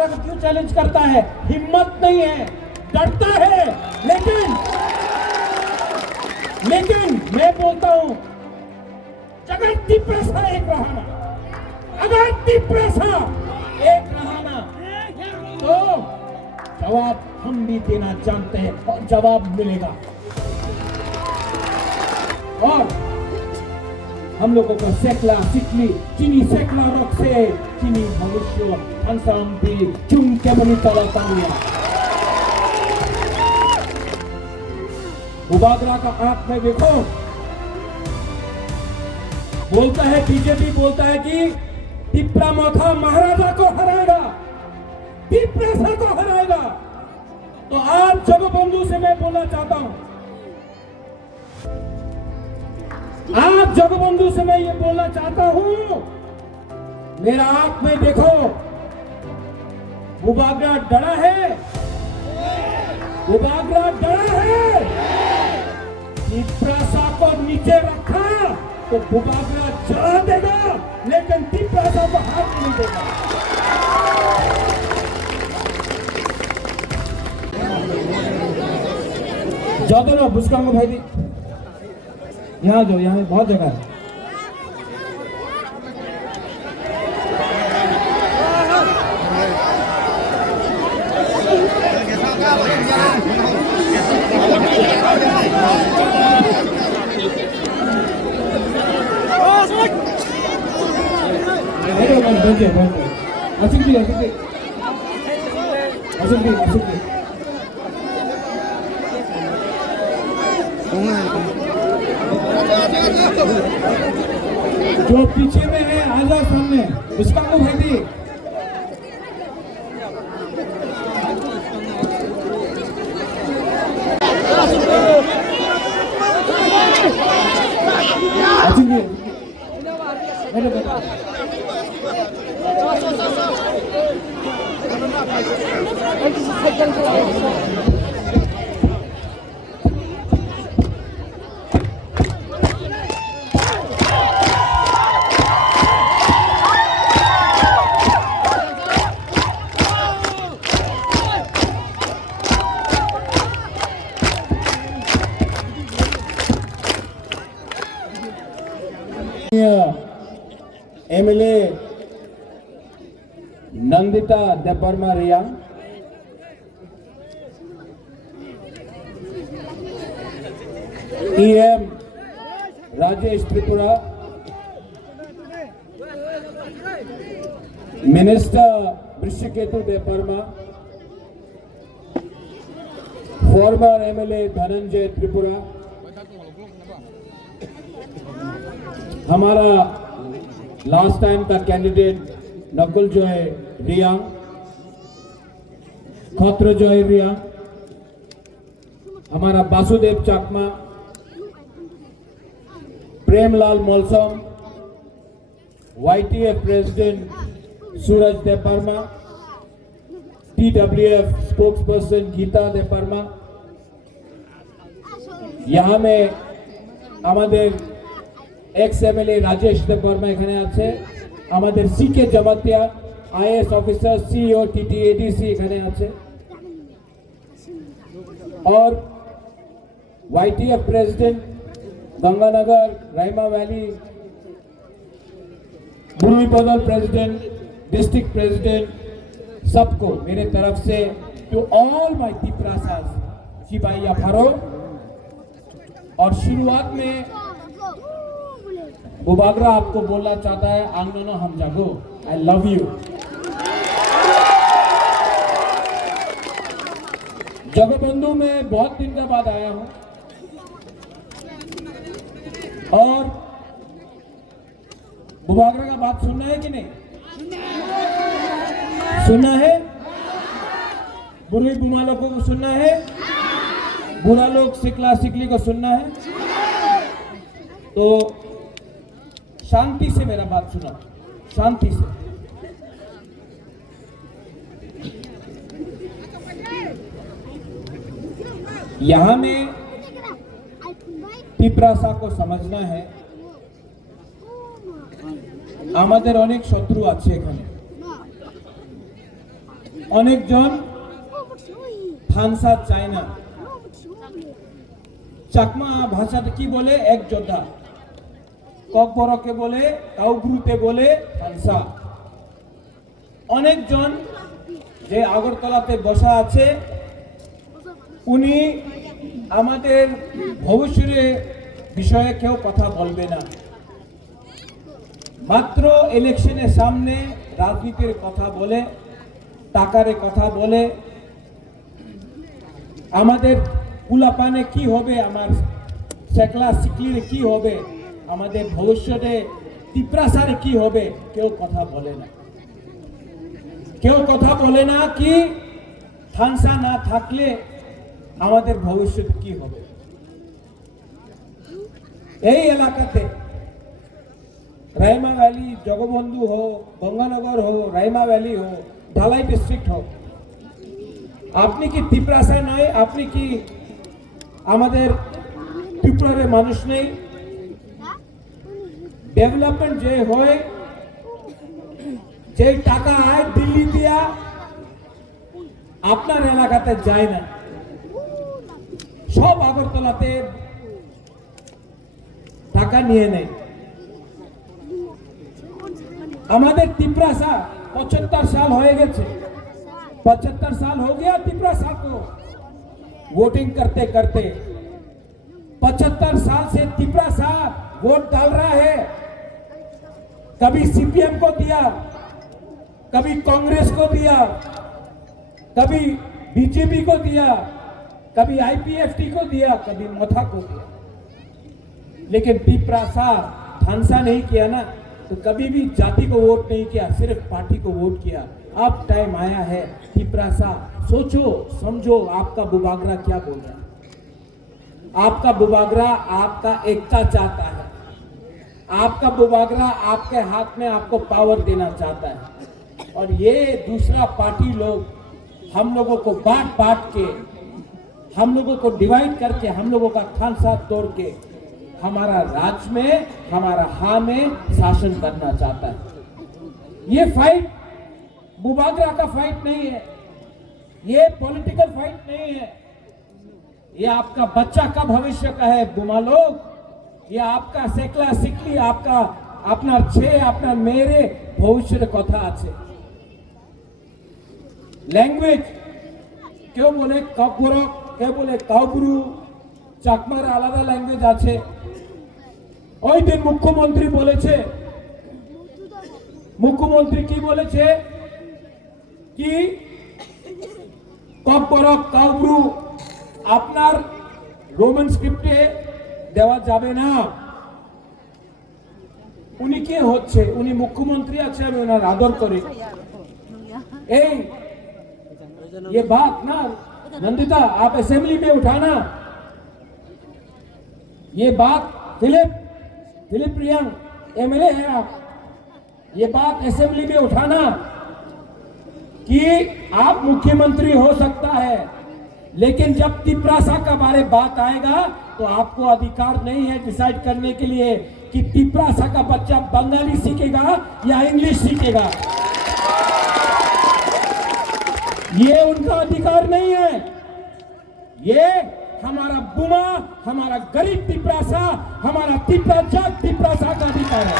बुबागरा को क्यों चैलेंज करता है? हिम्मत नहीं है, डरता है। लेकिन मैं बोलता हूं, अगर तिप्रासा एक रहाना, तो जवाब हम भी देना जानते हैं और जवाब मिलेगा। और हम लोगों को सेकला सिकली चीनी सेकला रख से चीनी भविष्य अंसाम भी चुन के मनी चलाता हुआ बुबागरा का आंख में देखो, बोलता है, बीजेपी बोलता है कि तिप्रामोथा महाराजा को हराएगा, तिप्रासा को हराएगा। तो आज जगबंधु से मैं बोलना चाहता हूं, आज जगबंधु से मैं ये बोलना चाहता हूं, मेरा आंख में देखो, बुबागरा डरा है, बुबागरा डरा है। तिप्रासा को नीचे रखा तो बुबागरा जला देगा, लेकिन तिप्रासा को हाथ नहीं देगा। जाओ ना बुस्कांगो भाई दी, यहाँ जाओ, यहाँ बहुत जगह है। जो पीछे में है आजा सामने, उसका को भाई दी। MLA Nandita Debbarma Reang, EM Rajesh Tripura, minister Vrishaketu Debbarma, former MLA Dhananjay Tripura, हमारा लास्ट टाइम का कैंडिडेट नकुल जॉय रियांग, खत्र जॉय रियांग, हमारा Vasudev Chakma, Premlal Molsom, YTF president Suraj Debbarma, TWF spokesperson Gita Debbarma, यहाँ में हमारे एक्स एमएलए राजेश देबबर्मा এখানে আছে, আমাদের CK Jamatia IS officer CEO TTAADC এখানে আছে, और YTF president Ganganagar Raima valley, भूमिपदल प्रेसिडेंट, डिस्ट्रिक्ट प्रेसिडेंट, सबको मेरे तरफ से टू ऑल माय तिप्रासास शिबाइया फारो। और शुरुआत में बुबागरा आपको बोलना चाहता है, आंगनो हम जागो, आई लव यू। जगबंधु में बहुत दिन के बाद आया हूं और बुबागरा का बात सुनना है कि नहीं सुनना है? बुरे बुमा लोगों को सुनना है, बुरा लोग सिकला सिकली को सुनना है, तो शांति से मेरा बात सुना, शांति से। यहां में तिप्रासा को समझना है, আমাদের অনেক শত্রু আছে এখানে। অনেকজন থানসা চায় না। চাকমা ভাষাতে কি বলে? এক যোদ্ধা। ককবরকে বলে, কাউগুরুতে বলে থানসা। অনেকজন যে আগরতলাতে বসা আছে উনি আমাদের ভবিষ্যতের বিষয়ে কেউ কথা বলবে না। মাত্র ইলেকশনের সামনে রাজনীতির কথা বলে, টাকারে কথা বলে, আমাদের কুলাপানে কি হবে, আমার শেখলা সিকলির কি হবে, আমাদের ভবিষ্যতে তিপ্রাসারে কি হবে, কেউ কথা বলে না। কেউ কথা বলে না কি থানসা না থাকলে আমাদের ভবিষ্যতে কি হবে। এই এলাকাতে রাইমা ভ্যালি, জগবন্ধু हो, गंगानगर हो, রাইমা ভ্যালি हो, ঢালাই ডিস্ট্রিক্ট हो, আপনি কি তিপ্রাসা নয়? আপনি কি আমাদের ত্রিপুরার মানুষ নেই? ডেভেলপমেন্ট যে হয়, যে টাকা আয় দিল্লি দিয়া আপনার এলাকাতে যায় না, সব আগরতলাতে টাকা নিয়ে নেয়। আমাদের तिपरासा 75 साल हो गए, 75 साल हो गया तिपरासा को वोटिंग करते करते। 75 साल से तिपरासा वोट डाल रहा है। कभी सीपीएम को दिया, कभी कांग्रेस को दिया, कभी बीजेपी को दिया, कभी आईपीएफटी को दिया, कभी मोथा को दिया, लेकिन तिपरासा थानसा नहीं किया ना। तो कभी भी जाति को वोट नहीं किया, सिर्फ पार्टी को वोट किया। अब टाइम आया है तिपरासा सोचो समझो, आपका बुबागरा क्या बोल रहा है। आपका बुबागरा आपका एकता चाहता है। आपका बुबागरा आपके हाथ में आपको पावर देना चाहता है। और ये दूसरा पार्टी लोग हम लोगों को बांट बांट के, हम लोगों को डिवाइड करके, हम लोगों का थानसा तोड़ के हमारा राज्य में, हमारा हाँ में शासन करना चाहता है। ये फाइट बुबागरा का फाइट नहीं है, ये पॉलिटिकल फाइट नहीं है, ये आपका बच्चा का भविष्य का है। बुमा लोग, ये आपका सेकला सिकली, आपका अपना छे, अपना मेरे भविष्य कथा আছে। लैंग्वेज क्यों बोले ककबरक, क्यों बोले काउगुरु, চাকমার আলাদা ল্যাঙ্গুয়েজ আছে। ওই দিন মুখ্যমন্ত্রী বলেছে, মুখ্যমন্ত্রী কি বলেছে কি ককবরক কাউগুরু আপনার রোমান স্ক্রিপ্টে দেওয়া যাবে না। উনি কে হচ্ছে? উনি মুখ্যমন্ত্রী আছে, আমি ওনার আদর করি। এই ये बात ना नंदिता आप असेंबली में उठाना, ये बात फिलिप रियांग एमएलए है आप, ये बात असेंबली में उठाना कि आप मुख्यमंत्री हो सकता है, लेकिन जब तिपरासा का बारे बात आएगा तो आपको अधिकार नहीं है डिसाइड करने के लिए कि तिपरासा का बच्चा बंगाली सीखेगा या इंग्लिश सीखेगा। ये उनका अधिकार नहीं है, ये हमारा बुमा, हमारा गरीब तिपरासा, हमारा तिपरासा का अधिकार है।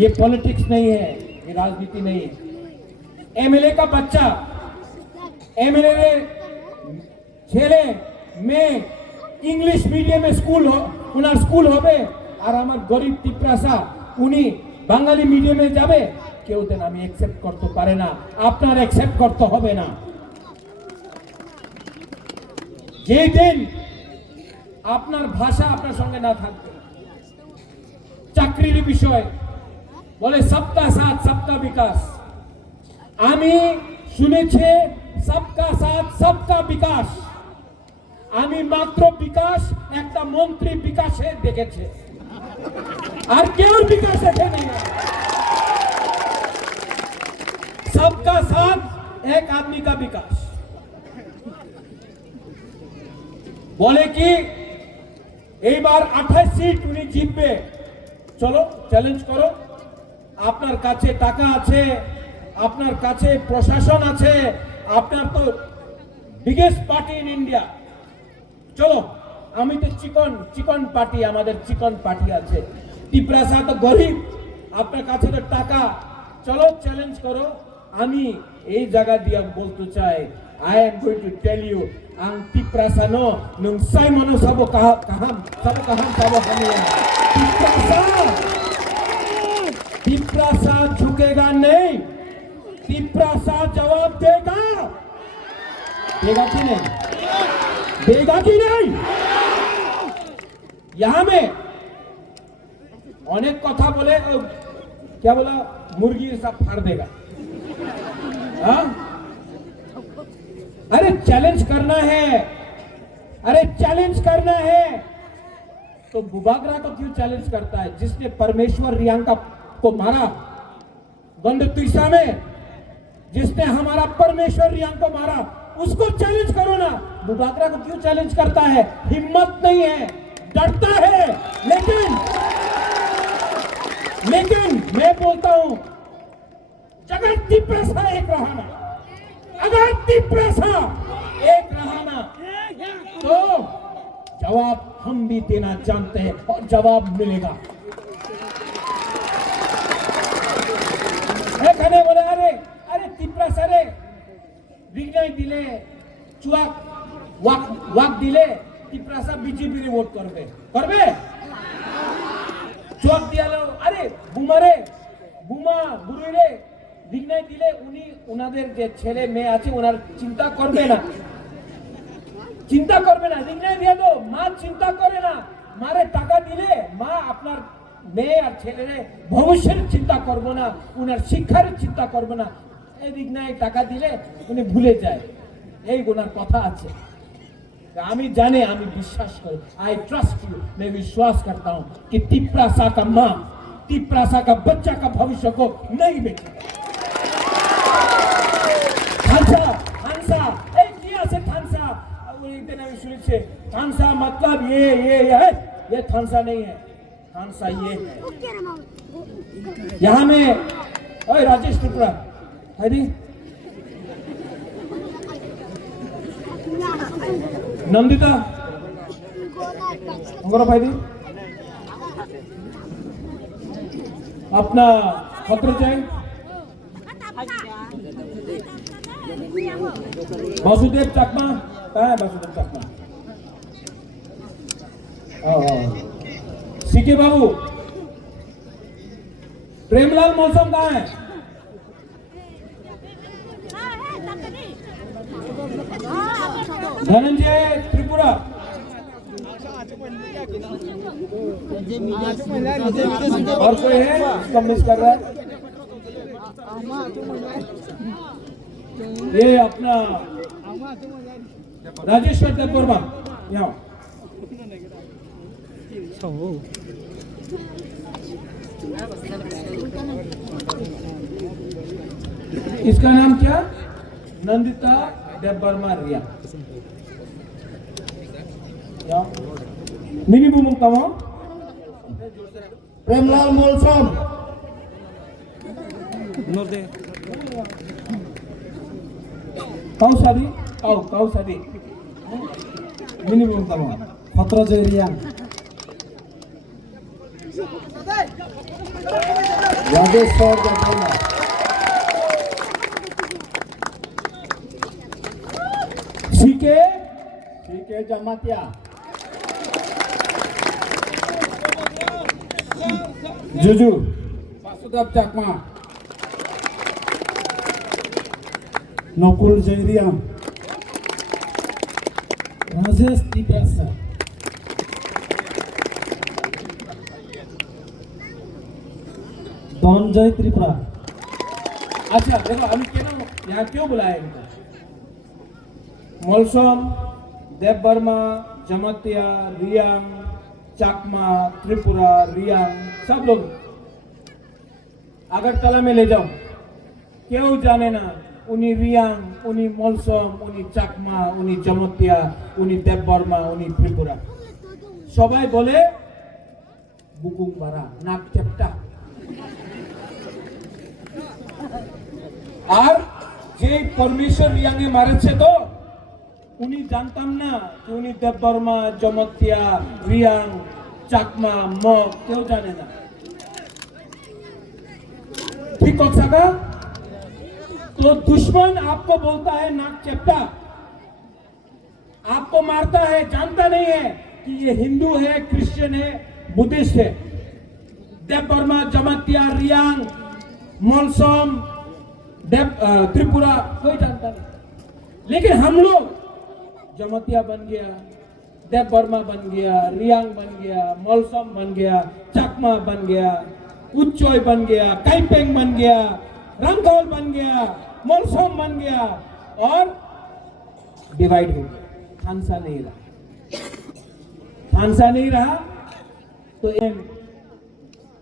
ये पॉलिटिक्स नहीं है, ये राजनीति नहीं है। एमएलए का बच्चा, एमएलए छेले में इंग्लिश मीडियम स्कूल हो, उनार स्कूल होबे, और हमार गरीब तिपरासा उनी बांगाली मीडियम में जाबे, কেউ দেন আমি অ্যাকসেপ্ট করতে পারে না, আপনার অ্যাকসেপ্ট করতে হবে না। যে দিন আপনার ভাষা আপনার সঙ্গে না থাকবে, চাকরির বিষয় বলে সবকা সাথ সবকা বিকাশ, আমি শুনেছি সবকা সাথ সবকা বিকাশ, আমি মাত্র বিকাশ একটা মন্ত্রী বিকাশে দেখেছে, আর কেউ বিকাশ দেখেনি। सबका साथ एक आदमी का विकास बोले कि এই বার 28 সিট উনি জিতবে, চলো চ্যালেঞ্জ করো, আপনার কাছে টাকা আছে, আপনার কাছে প্রশাসন আছে, আপনার তো বিগেস্ট পার্টি ইন ইন্ডিয়া। চলো, আমি তো চিকন পার্টি, আমাদের চিকন পার্টি আছে। টিপ্রাসা তো গরিব, আপনার কাছে তো টাকা। চলো চ্যালেঞ্জ করো। আমি এই জায়গা দিয়ে বলতে চাই, I am going to tell you, ang Tiprasa no, nung say mano sabo kaham sabo kaniya. Tiprasa झुकेगा नहीं, Tiprasa जवाब देगा। देगा कि नहीं? देगा कि नहीं? यहाँ में अनेक कथा बोले, क्या बोला, मुर्गी सब फाड़ देगा। हाँ? अरे चैलेंज करना है, अरे चैलेंज करना है। तो बुबागरा को क्यों चैलेंज करता है? जिसने परमेश्वर रियांका को मारा गंडतुइसा में, जिसने हमारा परमेश्वर रियांका को मारा, उसको चैलेंज करो ना। बुबागरा को क्यों चैलेंज करता है? हिम्मत नहीं है, डरता है। लेकिन मैं बोलता हूं, जगत टिप्रासा एक रहाना, अगर टिप्रासा एक रहाना तो जवाब हम भी देना जानते हैं और जवाब मिलेगा। এখানে বলে আরে টিপ্রাসা রে বিজয় দিলে, চুয়াক ওয়াক দিলে টিপ্রাসা বিজেপি রে ভোট করবে চুয়াক দিয়ালো, আরে বুমা গুরু রে বিজয় দিলে উনি ওনাদের যে ছেলে মেয়ে আছে ওনার চিন্তা করবে না। বিজয় দিয়ে দো, মা চিন্তা করে না। মারে টাকা দিলে মা আপনার মেয়ে আর ছেলেরে ভবিষ্যের চিন্তা করবো না, উনার শিক্ষার চিন্তা করবে না। এই বিজয় টাকা দিলে উনি ভুলে যায়, এই ওনার কথা আছে। আমি জানি, আমি বিশ্বাস করি, आई ट्रस्ट यू, मैं विश्वास करता हूं कि टिप्रासा का मां टिप्रासा का बच्चा का भविष्य को नहीं बेचेगा। थानसा एक किया से थानसा, एक दिन আমি শুনেছি थानसा मतलब ये थानसा नहीं है, थानसा ये है। यहाँ में ओए राजेश त्रिपुरा है नंदिता भाई दी अपना पत्र चाहिए। वासुदेव चकमा कहाँ है? वासुदेव चकमा सीके बाबू। प्रेमलाल मौसम कहाँ है? धनंजय त्रिपुरा। और कोई है इसको मिस कर रहा है? ये अपना राजेश्वर देव वर्मा यहाँ। इसका नाम क्या? नंदिता देव वर्मा रिया। मिनिमम तमाम प्रेमलाल मौसम कौ शादी मिनिमम तमाम पत्र जरिया राजेश्वर जगन्नाथ सीके जमातिया जुजू वासुदेव चकमा नकुल जैरिया राजेश टिप्रासा धनंजय त्रिपुरा। अच्छा देखो अभी यहाँ क्यों बुलाया इनको? मौसम, देव वर्मा, जमातिया, रियांग, चाकमा, त्रिपुरा, रियांग सब लोग अगरतला में ले जाओ, क्यों जाने ना। उनी रियांग, उनी मौसम, उनी चाकमा, उनी जमातिया, उनी देव वर्मा, उनी त्रिपुरा सबाई बोले बुकुम बारा नाक चेप्टा। আর যে পরমেশ্বর রিয়াংয়ে মারেছে তো উনি জানতাম না যে উনি দেববর্মা, জমতিয়া, রিয়াং, চাকমা, মগ কেউ জানে না। ठीक कक्षा का तो दुश्मन आपको बोलता है नाक चेप्टा, आपको मारता है, जानता नहीं है कि ये हिंदू है, क्रिश्चियन है, बुद्धिस्ट है। देवबर्मा, जमातिया, रियांग, मोलसोम, त्रिपुरा कोई जानता नहीं। लेकिन हम लोग जमातिया बन गया, देवबर्मा बन गया, रियांग बन गया, मोलसोम बन गया, चकमा बन गया, उच्चोय बन गया, काइपेंग बन गया, रंगौल बन गया, मोलसोम बन गया और डिवाइड हो गया। थानसा नहीं रहा, थानसा नहीं रहा तो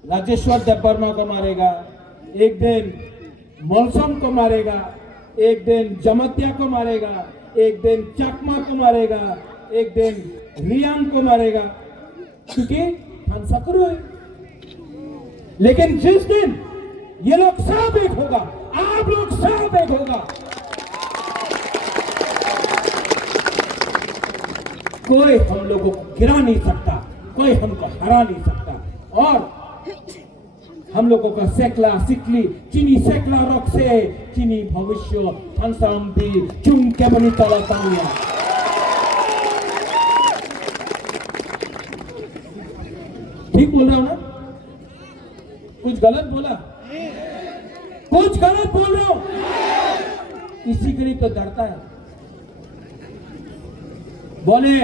राजेश्वर देवबर्मा को मारेगा, एक दिन मोलसोम को मारेगा, एक दिन जमतिया को मारेगा, एक दिन चकमा को मारेगा, एक दिन रियांग को मारेगा, क्योंकि थानसा करो है। लेकिन जिस दिन ये लोग सब एक होगा, आप लोग सब एक होगा, कोई हम लोगों को गिरा नहीं सकता, कोई हमको हरा नहीं सकता। और हम लोगों का सेकला सिकली चीनी सेकला रॉक से चीनी भविष्य थानसाम्पी चुम केमनी तला तांगिया। ठीक बोल रहा हूं ना? कुछ गलत बोला? कुछ गलत बोल रहा हूं? इसी के लिए तो डरता है। बोले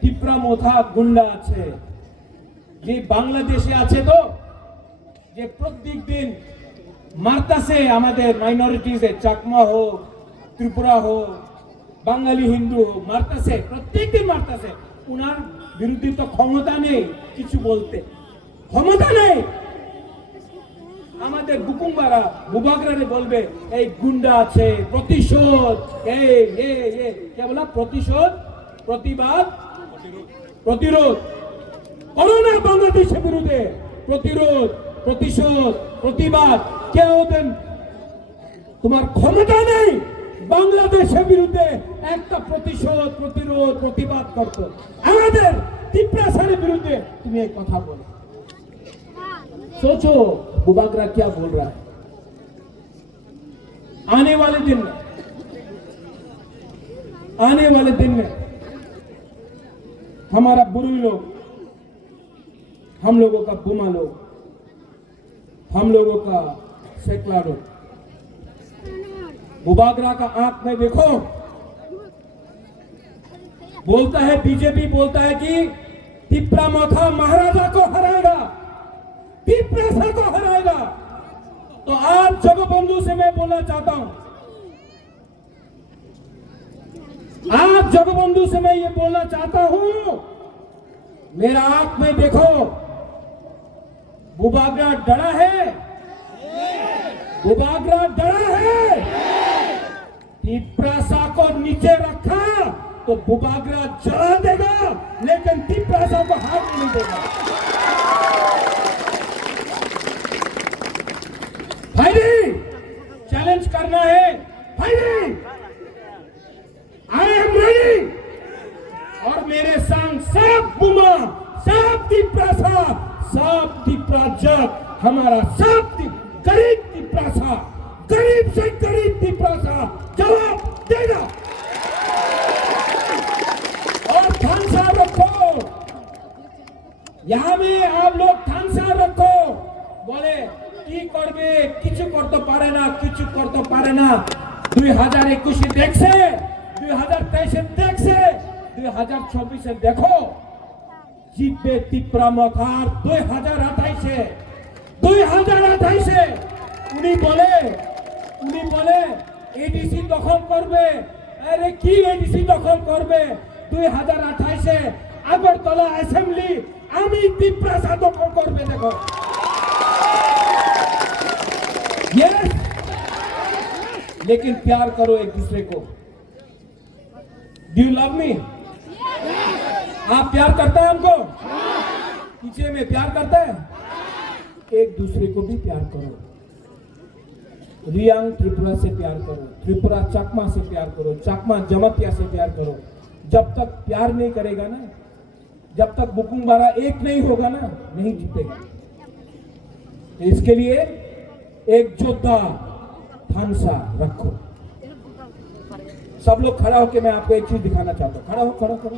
टिप्रा मोथा गुंडा আছে যে বাংলাদেশে আছে তো যে প্রত্যেক দিন মারতাছে আমাদের মাইনরিটিজ চাকমা হোক, ত্রিপুরা হোক, বাঙালি হিন্দু হোক, মারতাছে, প্রত্যেক দিন মারতাছে। উনার বিরুদ্ধে তো ক্ষমতা নেই কিছু বলতে, ক্ষমতা নেই। আমাদের বুকুমবারা বুবাগরারে বলবে এই গুন্ডা আছে, প্রতিশোধ, এই কে বলা, প্রতিশোধ, প্রতিবাদ, প্রতিরোধ। করোনা বাংলাদেশের বিরুদ্ধে প্রতিরোধ, প্রতিশোধ, প্রতিবাদ কেউ দেন, তোমার ক্ষমতা নেই বাংলাদেশের বিরুদ্ধে একটা প্রতিশোধ, প্রতিরোধ, প্রতিবাদ করতে। আমাদের টিপ্রাসারের বিরুদ্ধে তুমি এই কথা বলো। सोचो बुबागरा क्या बोल रहा है। आने वाले दिन में, आने वाले दिन में हमारा बुरुई लोग, हम लोगों का बुमा लोग, हम लोगों का सेकला लोग, बुबागरा का आंख में देखो, बोलता है बीजेपी बोलता है कि टिप्रा मोथा महाराजा को हराएगा, टिप्रा को हराएगा। तो आज जगबंधु से मैं बोलना चाहता हूं, आज जगबंधु से मैं ये बोलना चाहता हूं, मेरा आंख में देखो, बुबागरा डरा है, बुबागरा डरा है। टिप्रासा को नीचे रखा तो बुबागरा जला देगा, लेकिन टिप्रासा को हाथ नहीं देगा। भाई चैलेंज करना है, भाई आई एम रेडी। और मेरे संग सब बुमा, सब टिप्रासा, सब टिप्राजक, हमारा सब गरीब टिप्रासा, गरीब से गरीब टिप्रासा जवाब देगा। और थानसा रखो, यहां में आप लोग थानसा रखो। बोले কি করবে, কিছু করতে পারে না, কিছু করতে পারে না। 2021 দেখছে, 2023 দেখছে, 2024 দেখো জিতবে টিপ্রা মথার। 2028 উনি বলে এডিসি দখল করবে। আরে কি এডিসি দখল করবে? 2028 আগরতলা অ্যাসেম্বলি আমি টিপ্রা দখল করবে। দেখো यस, लेकिन प्यार करो एक दूसरे को। Do you love me? आप प्यार करता है हमको? पीछे में प्यार करता है? एक दूसरे को भी प्यार करो। रियांग त्रिपुरा से प्यार करो, त्रिपुरा चकमा से प्यार करो, चकमा जमतिया से प्यार करो। जब तक प्यार नहीं करेगा ना, जब तक बुकुंबारा एक नहीं होगा ना, नहीं जीतेगा। इसके लिए एक योद्धा थानसा रखो। सब लोग खड़ा होकर मैं आपको एक चीज दिखाना चाहता हूँ। खड़ा हो, खड़ा करो।